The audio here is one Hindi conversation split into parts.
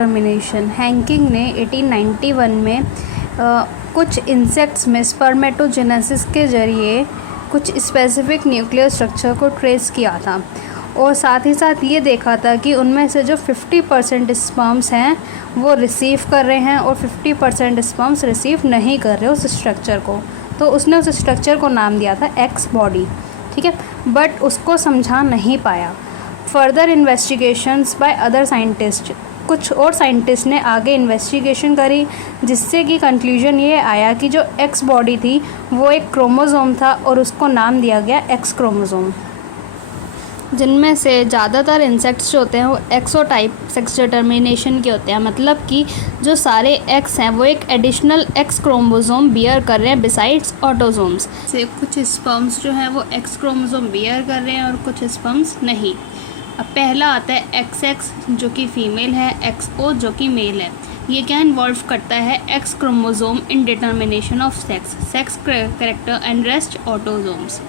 डिटर्मिनेशन। हैंकिंग ने 1891 में कुछ इंसेक्ट्स में स्पर्मेटोजेनेसिस के जरिए कुछ स्पेसिफिक न्यूक्लियर स्ट्रक्चर को ट्रेस किया था और साथ ही साथ ये देखा था कि उनमें से जो 50% स्पर्म्स हैं वो रिसीव कर रहे हैं और 50% स्पर्म्स रिसीव नहीं कर रहे उस स्ट्रक्चर को। तो उसने उस स्ट्रक्चर को नाम दिया था एक्स बॉडी, ठीक है, बट उसको समझा नहीं पाया। Further investigations by other scientist, कुछ और साइंटिस्ट ने आगे इन्वेस्टिगेशन करी जिससे कि कंक्लूजन ये आया कि जो एक्स बॉडी थी वो एक क्रोमोसोम था और उसको नाम दिया गया एक्स क्रोमोसोम। जिनमें से ज़्यादातर इंसेक्ट्स जो होते हैं वो एक्सोटाइप सेक्स डिटर्मिनेशन के होते हैं, मतलब कि जो सारे एक्स हैं वो एक एडिशनल एक्स क्रोमोसोम बियर कर रहे हैं बिसाइड्स ऑटोसोम्स से। कुछ स्पर्म्स जो हैं वो एक्स क्रोमोसोम बियर कर रहे हैं और कुछ स्पर्म्स नहीं। अब पहला आता है एक्स एक्स जो कि फीमेल है, एक्स ओ जो कि मेल है। ये क्या इन्वॉल्व करता है x chromosome in determination of sex, sex character and rest autosomes.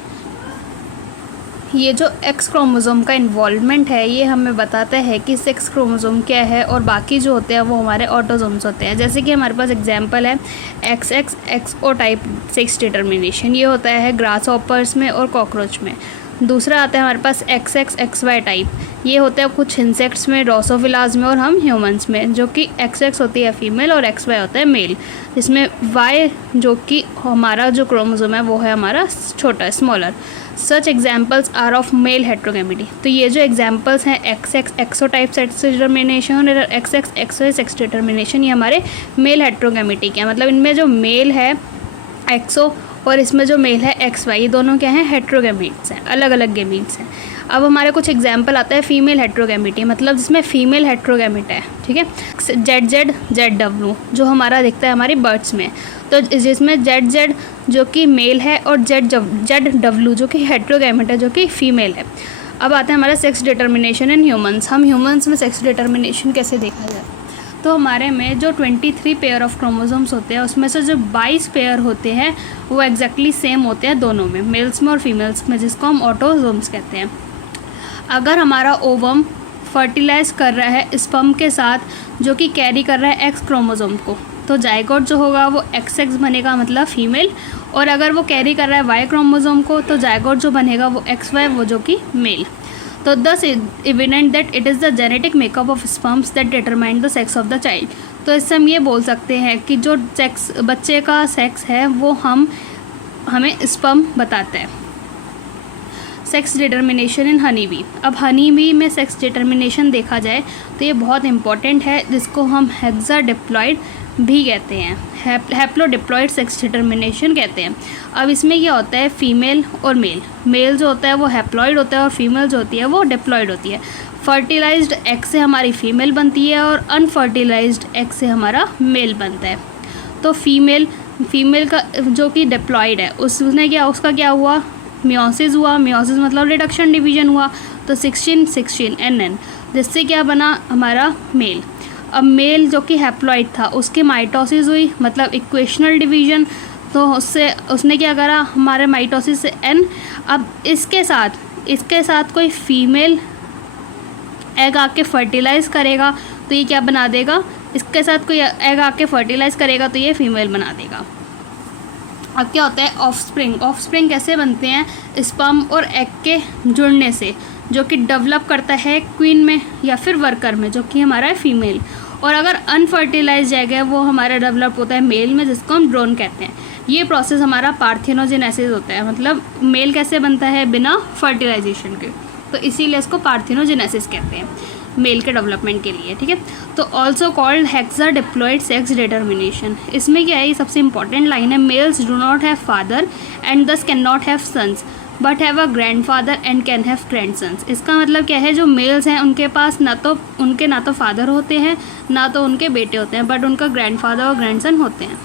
ये जो एक्स क्रोमोसोम का इन्वॉल्वमेंट है ये हमें बताता है कि सेक्स क्रोमोसोम क्या है और बाकी जो होते हैं वो हमारे ऑटोसोम्स होते हैं। जैसे कि हमारे पास एग्जांपल है एक्स एक्स एक्स ओ टाइप सेक्स डिटर्मिनेशन, ये होता है ग्रास हॉपर्स में और कॉकरोच में। दूसरा आता है हमारे पास X X X Y type, ये होता है कुछ इंसेक्ट्स में, ड्रोसोफिलाज में और हम ह्यूमंस में, जो कि एक्स एक्स होती है फीमेल और एक्स वाई होता है मेल। इसमें वाई जो कि हमारा जो क्रोमोसोम है वो है हमारा छोटा, smaller. Such examples are of male heterogamety. तो ये जो एग्जाम्पल्स हैं X X XO type sex determination और X X X Y sex determination, ये हमारे मेल हेट्रोगैमिटी के हैं। मतलब इनमें जो मेल है एक्सो और इसमें जो मेल है एक्स वाई, ये दोनों क्या हैं, हेट्रोगैमीट्स हैं, अलग अलग गैमीट्स हैं। अब हमारे कुछ एग्जाम्पल आता है फीमेल हेट्रोगैमिटी, मतलब जिसमें फीमेल हेट्रोगैमिट है, ठीक है। जेड जेड जेड डब्ल्यू जो हमारा दिखता है हमारी बर्ड्स में, तो जिसमें जेड जेड जो कि मेल है और जेड जेड डब्ल्यू जो कि हेट्रोगैमिट है जो कि फीमेल है। अब आता है हमारा सेक्स डिटर्मिनेशन इन ह्यूमंस। हम ह्यूमंस में सेक्स डिटर्मिनेशन कैसे देखा जाए, तो हमारे में जो 23 पेयर ऑफ क्रोमोसोम्स होते हैं उसमें से जो 22 पेयर होते हैं वो एग्जैक्टली सेम होते हैं दोनों में, मेल्स में और फीमेल्स में, जिसको हम ऑटोसोम्स कहते हैं। अगर हमारा ओवम फर्टिलाइज कर रहा है स्पर्म के साथ जो कि कैरी कर रहा है एक्स क्रोमोसोम को, तो जाइगोट जो होगा वो एक्स एक्स बनेगा, मतलब फीमेल। और अगर वो कैरी कर रहा है वाई क्रोमोसोम को तो जाइगोट जो बनेगा वो एक्स वाई, वो जो कि मेल। तो दस evident that it is the genetic makeup of sperms that determine the sex of the child. तो इससे हम ये बोल सकते हैं कि जो सेक्स बच्चे का सेक्स है वो हमें स्पर्म बताता है। Sex determination in honey bee. अब हनी बी में सेक्स डिटर्मिनेशन देखा जाए तो ये बहुत इंपॉर्टेंट है, जिसको हम हेक्साडिप्लॉइड भी कहते हैं, हैप्लोडिप्लॉइड सेक्स डिटर्मिनेशन कहते हैं। अब इसमें क्या होता है फीमेल और मेल, मेल जो होता है वो हैप्लॉइड होता है और फीमेल जो होती है वो डिप्लॉइड होती है। फर्टिलाइज्ड एग से हमारी फीमेल बनती है और अनफर्टिलाइज्ड एग से हमारा मेल बनता है। तो फीमेल का जो कि डिप्लॉइड है उसका क्या हुआ, मियोसिस हुआ। मियोसिस मतलब रिडक्शन डिवीजन हुआ, तो 16 NN, जिससे क्या बना हमारा मेल। अब मेल जो कि हैप्लॉइड था उसकी माइटोसिस हुई, मतलब इक्वेशनल डिवीजन, तो उसने क्या करा हमारे माइटोसिस से N। अब इसके साथ कोई फीमेल एग आके फर्टिलाइज करेगा तो ये क्या बना देगा, इसके साथ कोई एग आके फर्टिलाइज करेगा तो ये फीमेल बना देगा। अब क्या होता है ऑफस्प्रिंग कैसे बनते हैं, स्पर्म और एग के जुड़ने से, जो कि डेवलप करता है क्वीन में या फिर वर्कर में जो कि हमारा है फीमेल। और अगर अनफर्टिलाइज एग है वो हमारा डेवलप होता है मेल में, जिसको हम ड्रोन कहते हैं। ये प्रोसेस हमारा पार्थिनोजेनेसिस होता है, मतलब मेल कैसे बनता है बिना फर्टिलाइजेशन के, तो इसीलिए इसको पार्थिनोजेनेसिस कहते हैं मेल के डेवलपमेंट के लिए, ठीक है। तो also called haplodiploid sex determination. इसमें क्या है, सबसे इंपॉर्टेंट लाइन है, males do not have father and thus can not have sons but have a grandfather and can have grandsons. इसका मतलब क्या है, जो मेल्स हैं उनके पास ना तो फादर होते हैं ना तो उनके बेटे होते हैं, बट उनका ग्रैंडफादर और ग्रैंडसन होते हैं।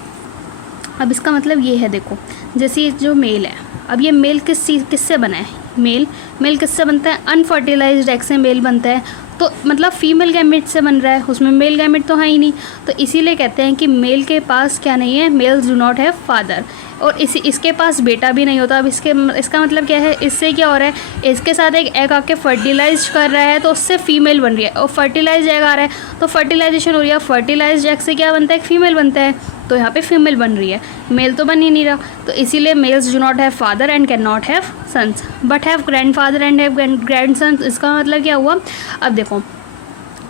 अब इसका मतलब ये है, देखो जैसे ये जो मेल है, अब ये मेल किससे बना है, मेल किससे बनता है, अनफर्टिलाइज्ड एग से मेल बनता है। तो मतलब फीमेल गैमेट से बन रहा है, उसमें मेल गैमेट तो है ही नहीं। तो इसीलिए कहते हैं कि मेल के पास क्या नहीं है, males do not have father, और इसके पास बेटा भी नहीं होता। अब इसका मतलब क्या है, इससे क्या हो रहा है, इसके साथ एक एग आके फर्टिलाइज कर रहा है तो उससे फीमेल बन रही है, और फर्टिलाइज एग आ रहा है तो फर्टिलाइजेशन हो रही है, फर्टिलाइज एग से क्या बनता है, एक फीमेल बनता है, तो यहाँ पे फीमेल बन रही है, मेल तो बन ही नहीं रहा। तो इसीलिए males do not have father and can not have sons but have grandfather and have grandsons. इसका मतलब क्या हुआ, अब देखो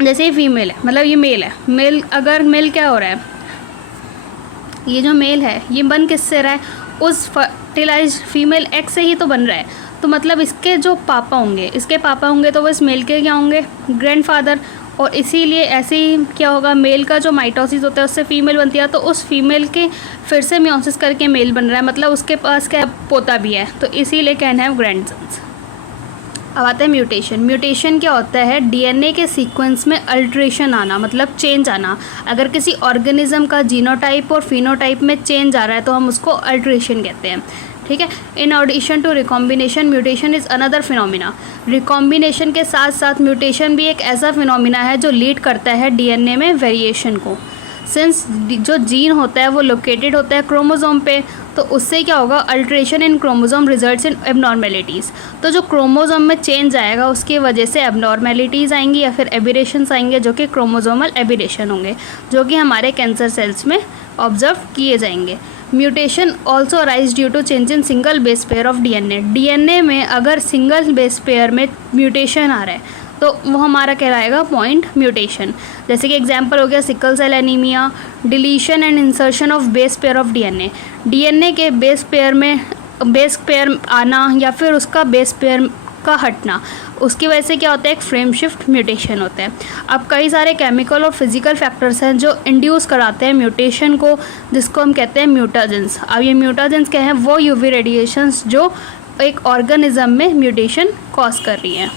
जैसे ये फीमेल है, मतलब ये मेल है, मेल अगर मेल क्या हो रहा है, ये जो मेल है ये बन किससे रहा है, उस फर्टिलाइज फीमेल एग से ही तो बन रहा है। तो मतलब इसके जो पापा होंगे, इसके पापा होंगे तो वो इस मेल के क्या होंगे, ग्रैंडफादर, और इसीलिए ऐसे ही क्या होगा, मेल का जो माइटोसिस होता है उससे फीमेल बनती है, तो उस फीमेल के फिर से मियोसिस करके मेल बन रहा है, मतलब उसके पास क्या पोता भी है, तो इसीलिए कैन हैव ग्रैंडसन्स। अब आता है म्यूटेशन। म्यूटेशन क्या होता है, डीएनए के सीक्वेंस में अल्ट्रेशन आना, मतलब चेंज आना। अगर किसी ऑर्गेनिज्म का जीनोटाइप और फिनोटाइप में चेंज आ रहा है तो हम उसको अल्ट्रेशन कहते हैं, ठीक है। In addition to recombination, mutation is another phenomena. Recombination के साथ साथ म्यूटेशन भी एक ऐसा फिनोमिना है जो लीड करता है डीएनए में वेरिएशन को। सिंस जो जीन होता है वो लोकेटेड होता है क्रोमोसोम पे, तो उससे क्या होगा, alteration in chromosome results in abnormalities. तो जो क्रोमोसोम में चेंज आएगा उसकी वजह से एबनॉर्मेलिटीज़ आएंगी या फिर एबिरेशंस आएंगे, जो कि क्रोमोसोमल एबिरेशन होंगे, जो कि हमारे कैंसर सेल्स में ऑब्जर्व किए जाएंगे। Mutation also arise due to change in single base pair of DNA. DNA में अगर सिंगल बेस पेयर में म्यूटेशन आ रहा है तो वो हमारा कहलाएगा पॉइंट म्यूटेशन। जैसे कि एग्जांपल हो गया sickle cell anaemia, deletion and insertion of base pair of DNA. DNA के बेस पेयर आना या फिर उसका बेस पेयर का हटना, उसकी वजह से क्या होता है, एक फ्रेम शिफ्ट म्यूटेशन होता है। अब कई सारे केमिकल और फिजिकल फैक्टर्स हैं जो इंड्यूस कराते हैं म्यूटेशन को, जिसको हम कहते हैं म्यूटाजेंस। अब ये म्यूटाजेंस क्या हैं, वो यूवी रेडिएशंस जो एक ऑर्गेनिज्म में म्यूटेशन कॉज कर रही हैं।